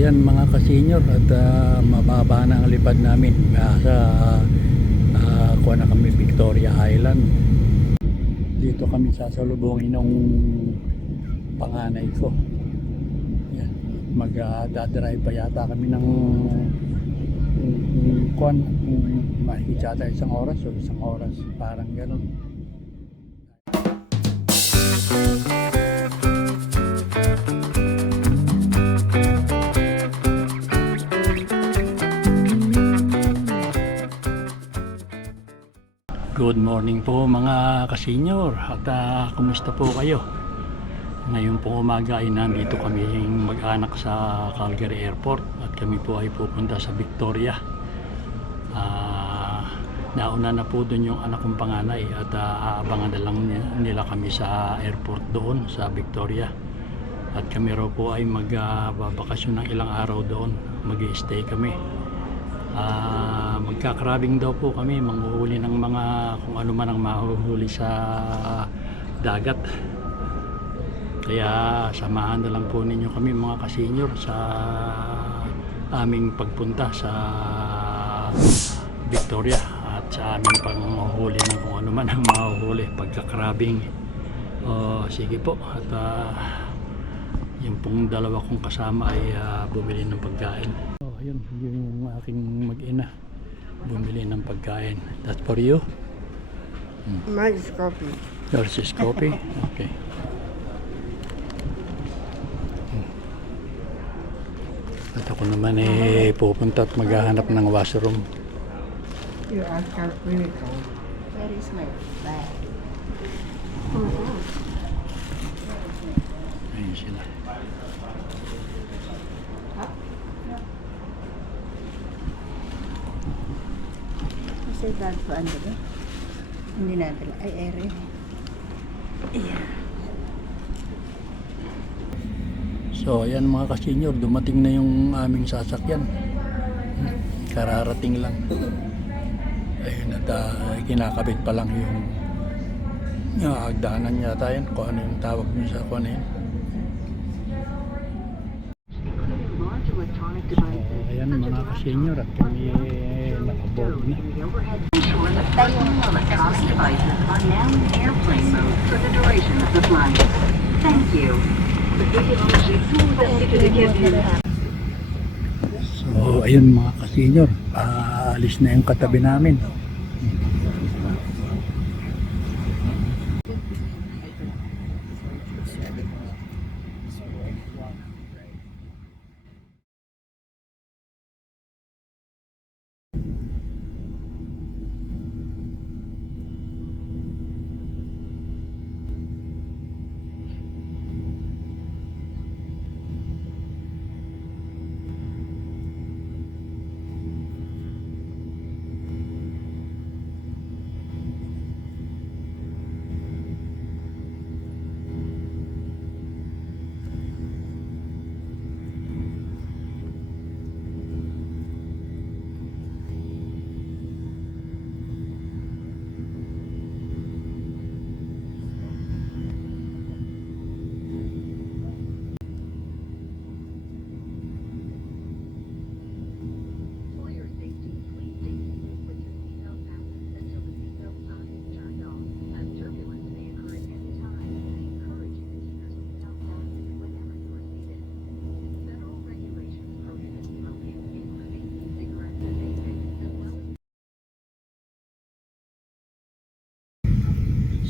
ayan mga ka-senior at mababa na ang lipad namin sa kuha na kami Victoria Island. Dito kami sasalubungin ng panganay ko. Yan. Mag-drive pa yata kami ng kuha mahigit yata isang oras o isang oras, parang ganun. Good morning po mga ka-senior at kumusta po kayo? Ngayon po umaga ay nandito kami mag-anak sa Calgary Airport at kami po ay pupunta sa Victoria. Nauna na po doon yung anak kong panganay at aabangan na lang nila kami sa airport doon sa Victoria. At kami raw po ay magbabakasyon ng ilang araw doon, mag-i-stay kami. Magkakrabing daw po kami, manghuhuli ng mga kung ano man ang mahuhuli sa dagat. Kaya samahan na lang po ninyo kami mga ka-senior sa aming pagpunta sa Victoria at sa aming panghuhuli ng kung ano man ang mahuhuli, pagkakrabing. Sige po, at yung pong dalawa kong kasama ay bumili ng pagkain. Ayun, yung aking mag-ina bumili ng pagkain. That's for you? Mine is coffee. Yours is coffee? Okay. At ako naman pupunta at maghahanap ng washroom. You ask her really cold. Where is my bag? Ayun sila. Kasi bag ko ano ba? Hindi nadala. Ay, ere. Ayan. So ayan mga ka-senior, dumating na yung aming sasakyan. Kararating lang. Ayun, at kinakabit pa lang yung hagdanan yata yan, kung ano yung tawag nyo sa kung ano yun. Ayan mga ka-senior, at kami nakaboard na. So ayun mga ka-senior, alis na yung katabi namin.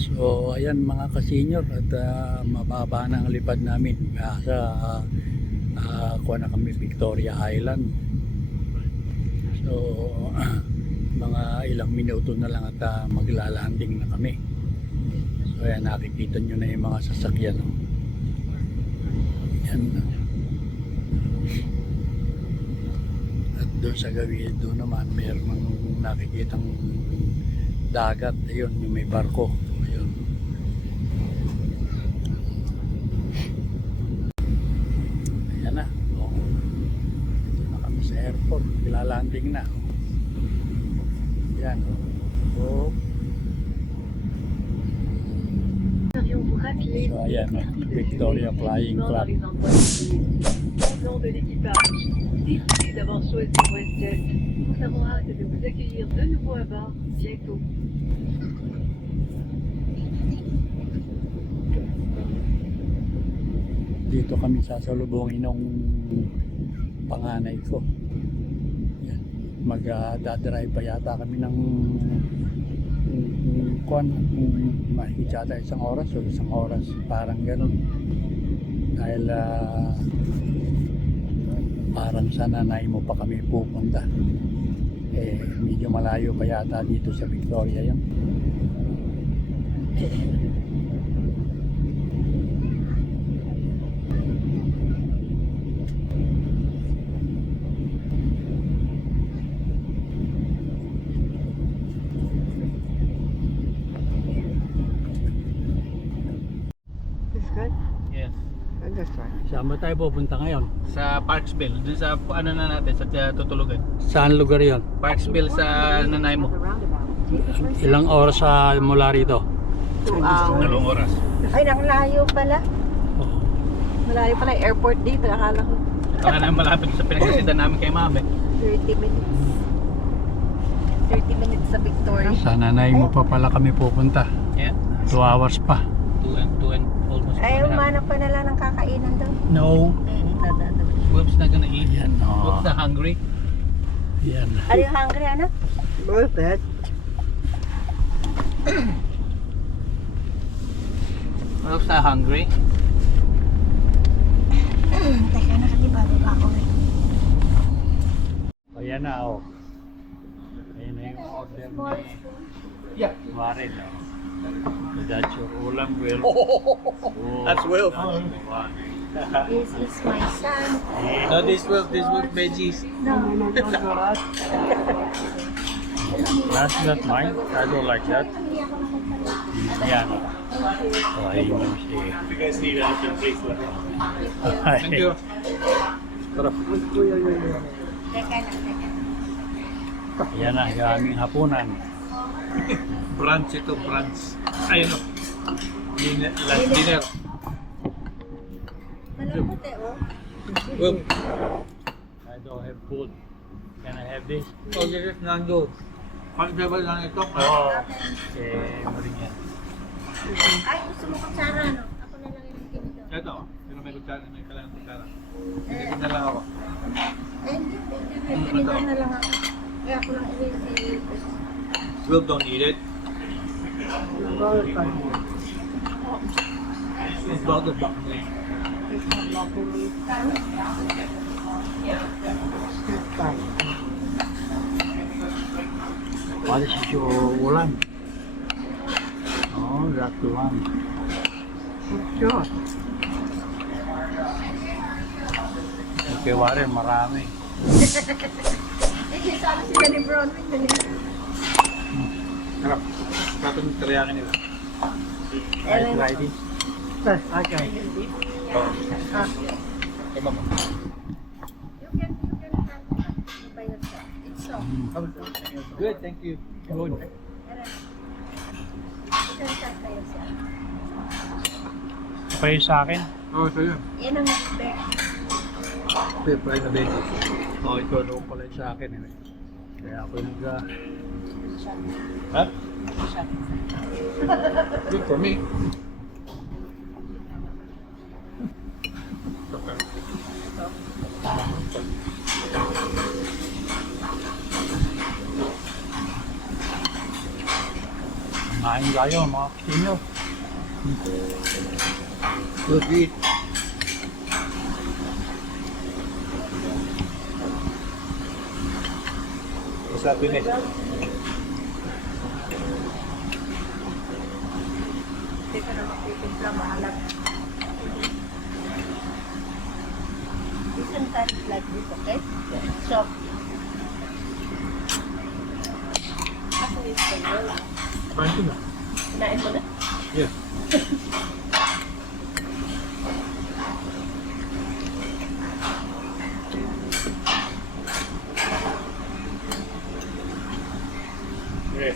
So ayan mga ka-senior, at mababa na ang lipad namin sa kuha na kami Victoria Island. So mga ilang minuto na lang at maglalanding na kami. So ayan, nakikita nyo na yung mga sasakyan. Yan. At doon sa gawin doon naman mayroong nakikitang dagat. Ayun, yung may barko. Ayun. Ayan na. Dito na kami sa airport. Ilalanding na. Yan. So ayan, Victoria Flying Club. Membre de l'équipage Voici WestJet. Nous avons hâte de vous accueillir de nouveau à bord bientôt. Dito kami sasalubungin ng panganay ko. Yan. Mag-drive pa yata kami ng mahigit yata isang oras o isang oras, parang ganun. Dahil parang sa nanay mo pa kami pupunta. Medyo malayo pa yata dito sa Victoria yan. This good? Yes. And this one. Saan ba tayo pupunta ngayon? Sa Parksville, dun sa ano na natin, sa tutulugan. Saan lugar yon? Parksville sa nanay mo. Ilang oras sa mula rito? 2 hours. 2 oras. Ay, nakalayo pala. Oh. Malayo pala yung airport dito. Akala ko Baka na malapit sa pinagsisindan namin kay Mami. 30 minutes. 30 minutes sa Victoria. Sa nanay mo pa pala kami pupunta. Yeah. 2 hours pa. 2 and almost 2 Ay, and a half. umanap pa na lang ng kakainan daw. No. Whoops, not gonna eat. Yan, oh. Whoops, not hungry. Yan. Are you hungry, anak? A little bit. Whoops, not hungry. Teka, nakatibaba ako rin. Ayan na, oh. Ayan na yung order ni Yeah. Warren, oh. That's your ulam, Will. Oh. That's Will. This is my son. No, this will veggies. No. That's not mine. I don't like that. Yan. Oh, ayun yung si... You guys need anything, please let me know. Ay. Thank you. Sarap. Teka lang, teka. Yan na, yung aming hapunan. Brunch ito, brunch. Ayun o. Lunch dinner. Malambot eh, oh. Well, I don't have food. Can I have this? oh, yes, nando. Comfortable lang ito. Oo. Mo rin yan. Ay, gusto mo kutsara, no? Ako na lang yung ganito. Ito, pero may kutsara, may kailangan kutsara. Hindi na lang ako. Eh, hindi. Pinito na lang ako. Kaya ako lang i-receive. Will don't eat it. It's about the back me. What is your ulam? Oh, that one. Sure. Okay, Warren, marami. Eh, sabi sila ni Bronwyn na nila. Harap. Prato ng teriyaki nila. I try this. Okay. Oh. Kay mama. You can by yourself. It's soft. Good, thank you. Good. You can cut by yourself. Okay sa akin? Oh, sa'yo. Yan ang expect. Fry na veggies. Oh, ito doon pala sa akin. Eh. Kaya ako nag... Huh? Good for me. Kumain tayo, mga kasinyo. Good eat. What's that doing? Teka na magtitimpla, mahalap. You can cut it like this, okay? Soft. Ako is for you. Fine too. Kinain mo na? Yeah.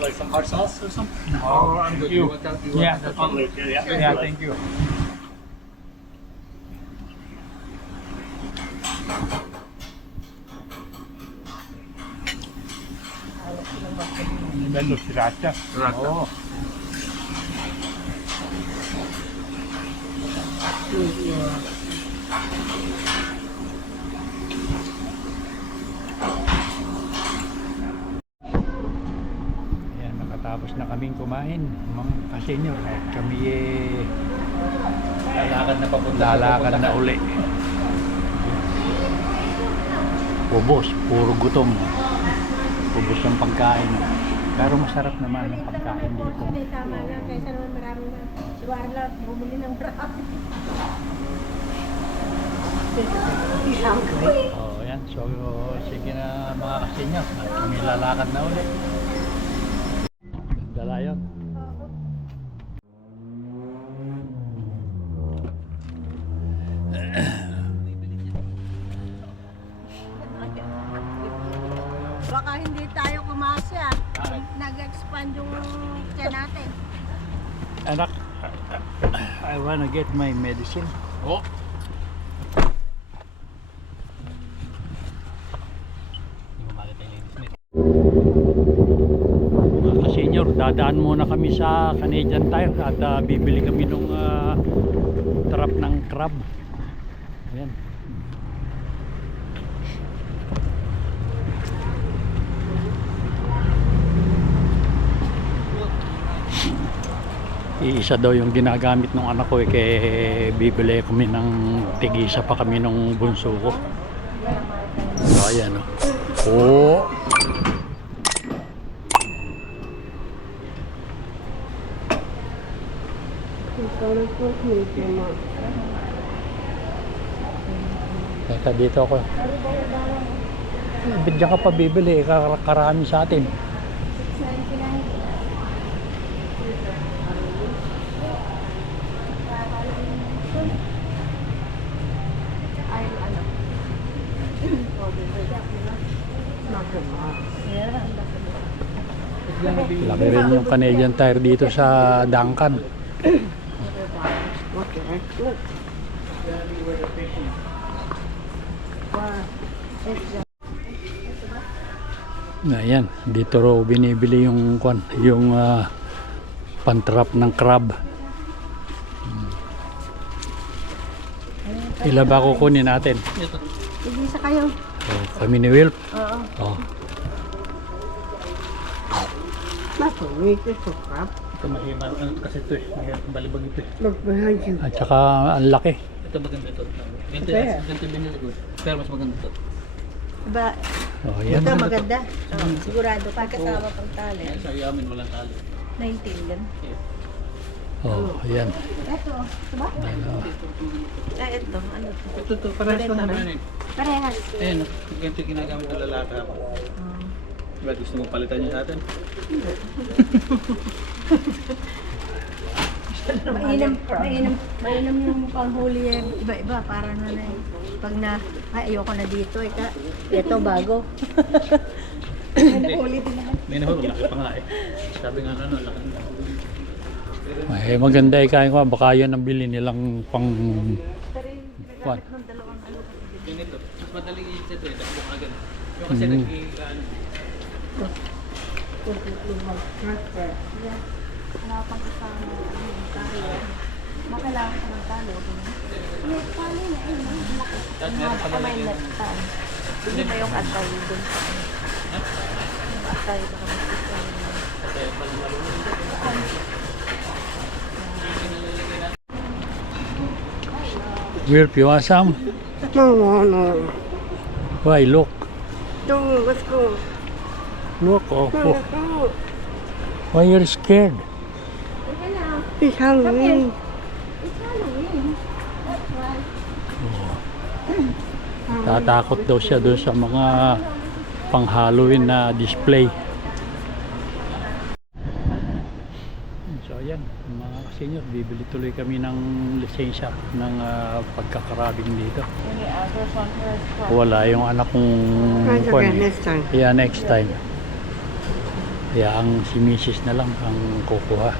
Like some hot sauce or something? Oh, I'm good. You want that? You want Yeah, that? I'll leave here, yeah. Yeah, thank you. Bello sriracha. Sriracha. Oh. Ayan, nakatapos na kaming kumain mga kasenyor at kami Lalakad na papunta. lalakad na uli. Ubos, puro gutom. Ubos ang pagkain. Pero masarap naman ang pagkain dito. Tama lang, kaysa naman marami na. Si Warla, bumili ng marami. Oh, ayan. So, sige na mga kasenyor. At kami lalakad na uli. Dala yun. Baka hindi tayo kumasya. Nag-expand yung tiyan natin. Anak, I wanna get my medicine. Oh. Mga kasenyor, dadaan muna kami sa Canadian Tire at bibili kami nung trap ng crab. Ayan. Iisa daw yung ginagamit ng anak ko kaya bibili kami ng tigisa pa kami nung bunso ko. So ayan o. Oh. Teka dito ako. Ba't diyan ka pa bibili? Karami sa atin. Laki rin yung Canadian Tire dito sa Duncan. Okay. Look. Ayan, dito raw binibili yung pantrap ng crab. Ila ba kukunin natin? Sige sa kayo. Oh, kami ni Wilp. Oo. Oh. Matuwid ito, crap. Ito mahimar kasi ito eh. Mahirap balibag ito eh. Look behind you. At saka ang laki. Ito maganda ito. Ganito Kaya? ganito binili ko. Pero mas maganda ito. Diba, Oh, yan. ito maganda. Oh, sigurado ka kasama pang tali. Sa yamin walang tali. 19 din. Oh, yan. Ito, diba? Ay, ito. Ano to? Ito, parehas lang naman eh. Parehas. Ayan, ganito yung ginagamit ng lalaki ako. Diba gusto mo palitan niyo sa atin? Mainam yung panghuli eh. Iba-iba, para na na eh. Pag na, ay ayoko na dito, ito bago. Nahuli din naman. May nahulog, laki pa nga eh. Sabi nga ano, laki na. Eh, maganda ikain ko. Baka yan ang bili nilang pang... What? Ganito, mas madaling i-set eh, takbo ka agad. Yung kasi Mm. ano, Wala pang kasama ng talo. Makailangan ko ng talo. May talo na eh. Tapos meron pala lagi. Hindi ba yung atay doon sa ano? Yung atay baka mag-isang. Kasi pala malulunod. Wilp, you want some? No. Why, look. Don't, let's go. Look, oh. No, Oh. let's go. Why you're scared? It's Halloween. It's Halloween. That's why. Tatakot daw siya doon sa mga pang Halloween na display. So ayan, mga kasenyor, bibili tuloy kami ng lisensya ng pagkakarabing dito. Wala yung anak kong Try to kwan get eh. next time. Yeah, next time. Yeah, ang si Mrs. na lang ang kukuha.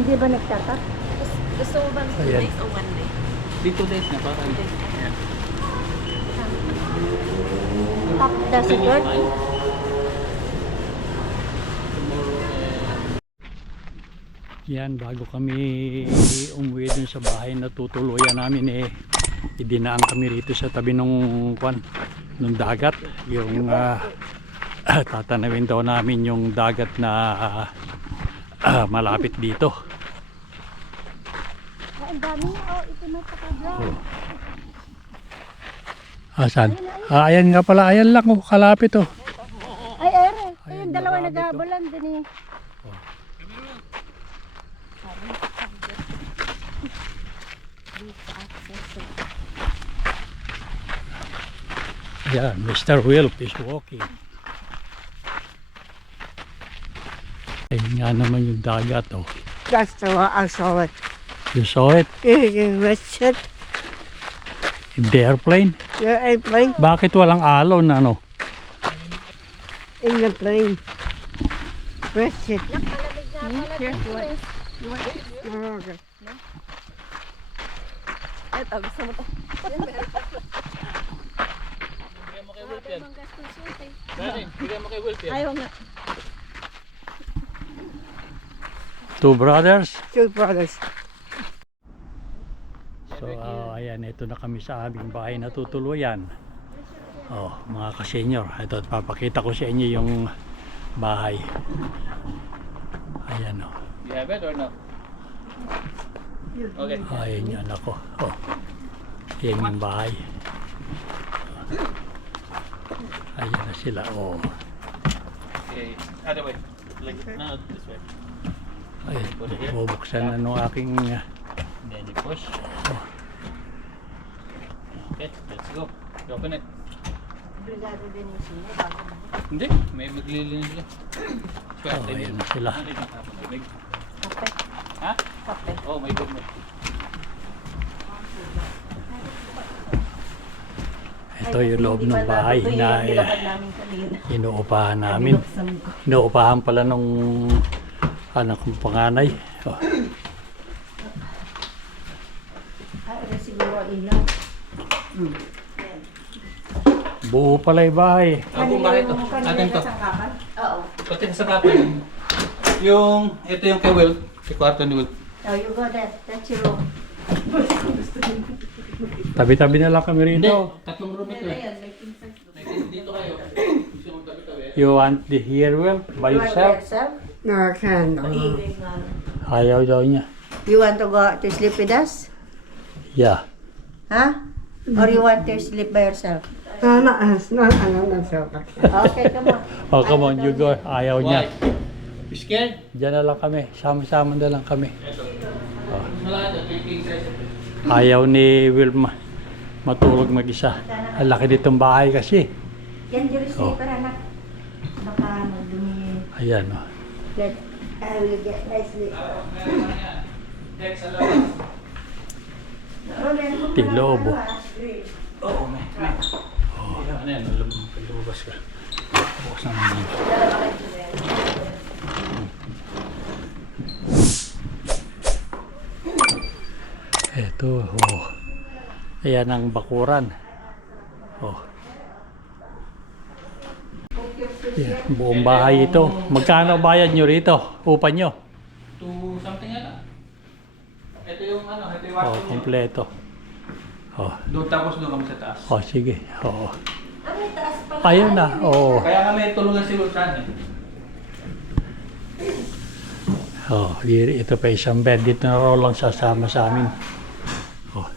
Hindi ba nagtatak? Gusto mo bang 2 Ayan. days o 1 day? Dito days na para. Ayan. Up the secret. Yan, bago kami umuwi dun sa bahay na tutuluyan namin idinaan kami rito sa tabi nung dagat, yung tatanawin daw namin yung dagat na malapit dito. Ang dami. Oh, ito na sa kabla. Asan? Ayan nga pala, ayan lang, kalapit oh. Ay, ere. Ayun, Ayun, dalawa marami to. naghabulan din eh. Ayan, Mr. Wilp is walking. Ayun nga naman yung dagat oh. That's the one I saw it. You saw it You watch it. in the airplane? The airplane Bakit walang alon ano? in the plane. Watch it. Oh, okay. Eto, gusto mo to? Bigyan mo kay Wilp yan. Ayaw nga. Two brothers. Two brothers. So ayan, ito na kami sa aming bahay na tutuluyan. Oh, mga ka-senior, ito papakita ko sa inyo yung bahay. Ayan oh. You have it or no? Okay. Ayan yan ako. Oh. Ayan yung bahay. Ayan na sila. Oh. Okay. Other way. Like, no, this way. Ayan, bubuksan na nung aking Then you push. Okay, let's go. Open it. Obligado din yung sino. Bago na. Hindi, may maglilinis sila. Swerte ayan din. na sila. Ano yung tapon? Tubig? Kape. Ha? Kape. Oh, may goodness. Ito yung loob ng bahay na Nilakad namin kanina. inuupahan namin. Binuksan ko. Inuupahan pala nung anak kong panganay. Oh. Ah, ere siguro ilaw. Buo pala yung bahay. Buong bahay ito. Atin to. Oo. Pati sa kapal. Yung, ito yung kay Will. Kay kwarto ni Will. Oh, you go there. That's your room. Tabi-tabi na lang kami Hindi, rito. tatlong room ito eh. Dito kayo. Gusto mong tabi-tabi. You want to hear well by You want yourself? yourself? No, I can't. Maingay nga. Ayaw daw niya. You want to go to sleep with us? Yeah. Huh? Or you want to sleep by yourself? No, not us. No, not so. Okay, come on. Oh, come on, you go. Ayaw niya. You scared? Diyan na lang kami. Sama-sama na lang kami. Ito. Malaki ito. King size ito. Ayaw ni Wilma matulog mag-isa. Ang laki ditong bahay kasi. Yan, your sleeper, anak. Baka magdumi. Ayan oh. Let, I will get nice sleep. Next, alam. Tilobo. Oo, may. Ano yan? Lumabas ka. Bukas naman yun. Ito, oh. Ayan ang bakuran. Oh. Ayan, buong bahay ito. Magkano bayad nyo rito? Upa nyo? To something ano? Ito yung ano, ito yung Oh, washroom niya. kompleto. Oh. Doon tapos doon kami sa taas. Oh, sige. Oo. Ayun na. Oo. Kaya kami tulungan si Wilson eh. Oh, ito pa isang bed. Dito na raw lang sasama sa amin. Oh.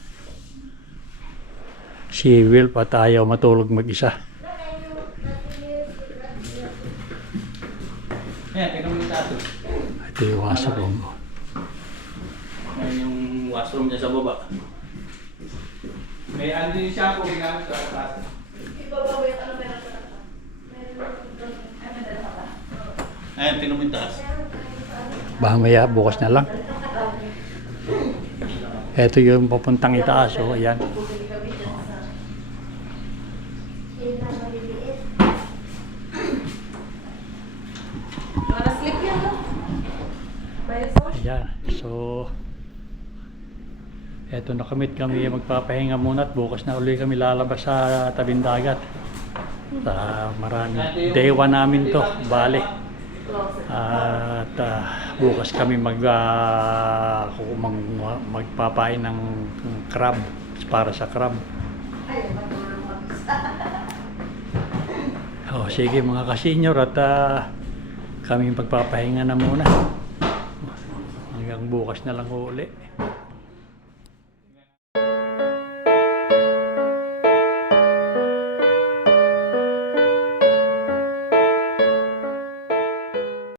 Si Will pa tayo matulog mag-isa. Yan, tingnan mo yung tato. Ito yung washroom. Yan yung washroom niya sa baba. May ano din yung shampoo ginamit sa taas. Ayan, tingnan mo yung taas. Mamaya, bukas na lang. Ito yung papuntang itaas. Oh, ayan. Ayan. So, Eto na kami magpapahinga muna at bukas na uli kami lalabas sa tabing dagat. Marami. Day 1 namin to, bale. At bukas kami magpapain ng crab para sa crab. Sige mga ka-senior at kami magpapahinga na muna. Hanggang bukas na lang uli.